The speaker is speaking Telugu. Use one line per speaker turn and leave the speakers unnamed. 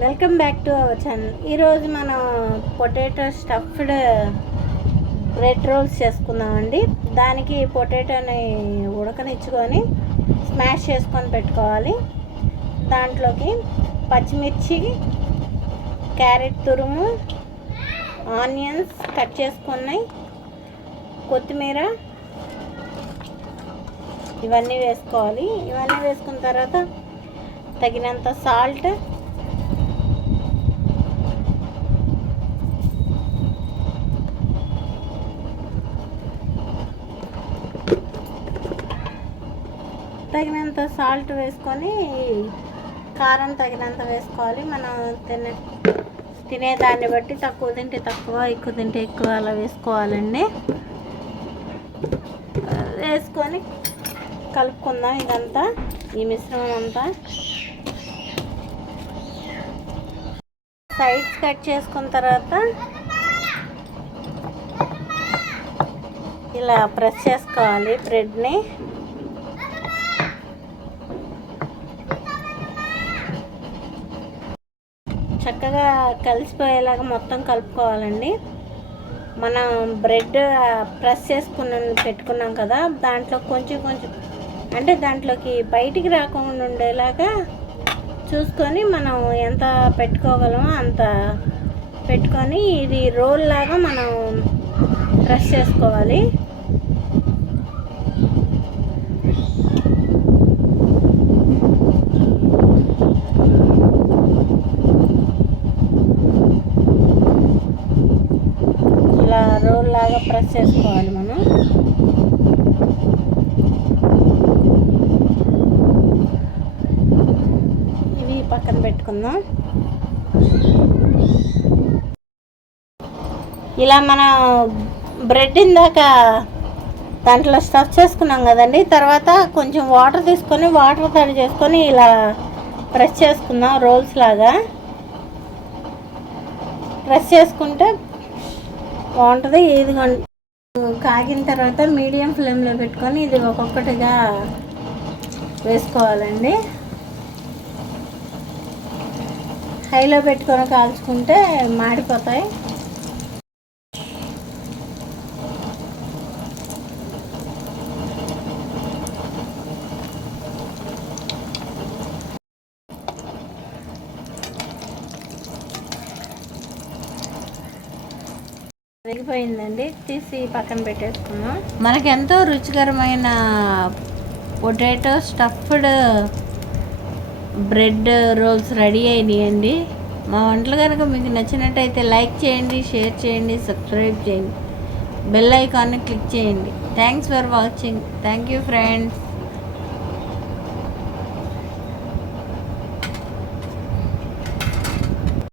Welcome back to our channel ఈరోజు మనం పొటాటో స్టఫ్డ్ బ్రెడ్ రోల్స్ చేసుకుందామండి. దానికి పొటాటోని ఉడకనిచ్చుకొని స్మాష్ చేసుకొని పెట్టుకోవాలి. దాంట్లోకి పచ్చిమిర్చి క్యారెట్ తురుము ఆనియన్స్ కట్ చేసుకున్నాయి. కొత్తిమీర ఇవన్నీ వేసుకోవాలి. ఇవన్నీ వేసుకున్న తర్వాత తగినంత సాల్ట్ తగినంత సాల్ట్ వేసుకొని కారం తగినంత వేసుకోవాలి. మనం తినే తినేదాన్ని బట్టి తక్కువ తింటే తక్కువ ఎక్కువ తింటే ఎక్కువ అలా వేసుకోవాలండి. వేసుకొని కలుపుకుందాం ఇదంతా ఈ మిశ్రమం అంతా. సైడ్స్ కట్ చేసుకున్న తర్వాత ఇలా ప్రెస్ చేసుకోవాలి బ్రెడ్ని చక్కగా కలిసిపోయేలాగా మొత్తం కలుపుకోవాలండి. మనం బ్రెడ్ ప్రెస్ చేసుకున్న పెట్టుకున్నాం కదా దాంట్లో కొంచెం కొంచెం అంటే దాంట్లోకి బయటికి రాకుండా ఉండేలాగా చూసుకొని మనం ఎంత పెట్టుకోగలమో అంత పెట్టుకొని ఇది రోల్ లాగా మనం ప్రెస్ చేసుకోవాలి ఇలా బాగా ప్రెస్ చేసుకోవాలి మనం. ఇవి పక్కన పెట్టుకుందాం. ఇలా మనం బ్రెడ్ ఇందాక దాంట్లో స్టఫ్ చేసుకున్నాం కదండి. తర్వాత కొంచెం వాటర్ తీసుకొని వాటర్ తడి చేసుకొని ఇలా ప్రెస్ చేసుకుందాం రోల్స్ లాగా. ప్రెస్ చేసుకుంటే బాగుంటుంది. ఇది కాగిన తర్వాత మీడియం ఫ్లేమ్లో పెట్టుకొని ఇది ఒక్కొక్కటిగా వేసుకోవాలండి. హైలో పెట్టుకొని కాల్చుకుంటే మాడిపోతాయి. వేగిపోయిందండి తీసి పక్కన పెట్టేసుకున్నాం. మనకి ఎంతో రుచికరమైన potato stuffed bread rolls ready అయినాయండి. మా వంటలు కనుక మీకు నచ్చినట్టయితే లైక్ చేయండి షేర్ చేయండి సబ్స్క్రైబ్ చేయండి. బెల్ ఐకాన్ని క్లిక్ చేయండి. Thanks for watching. Thank you friends.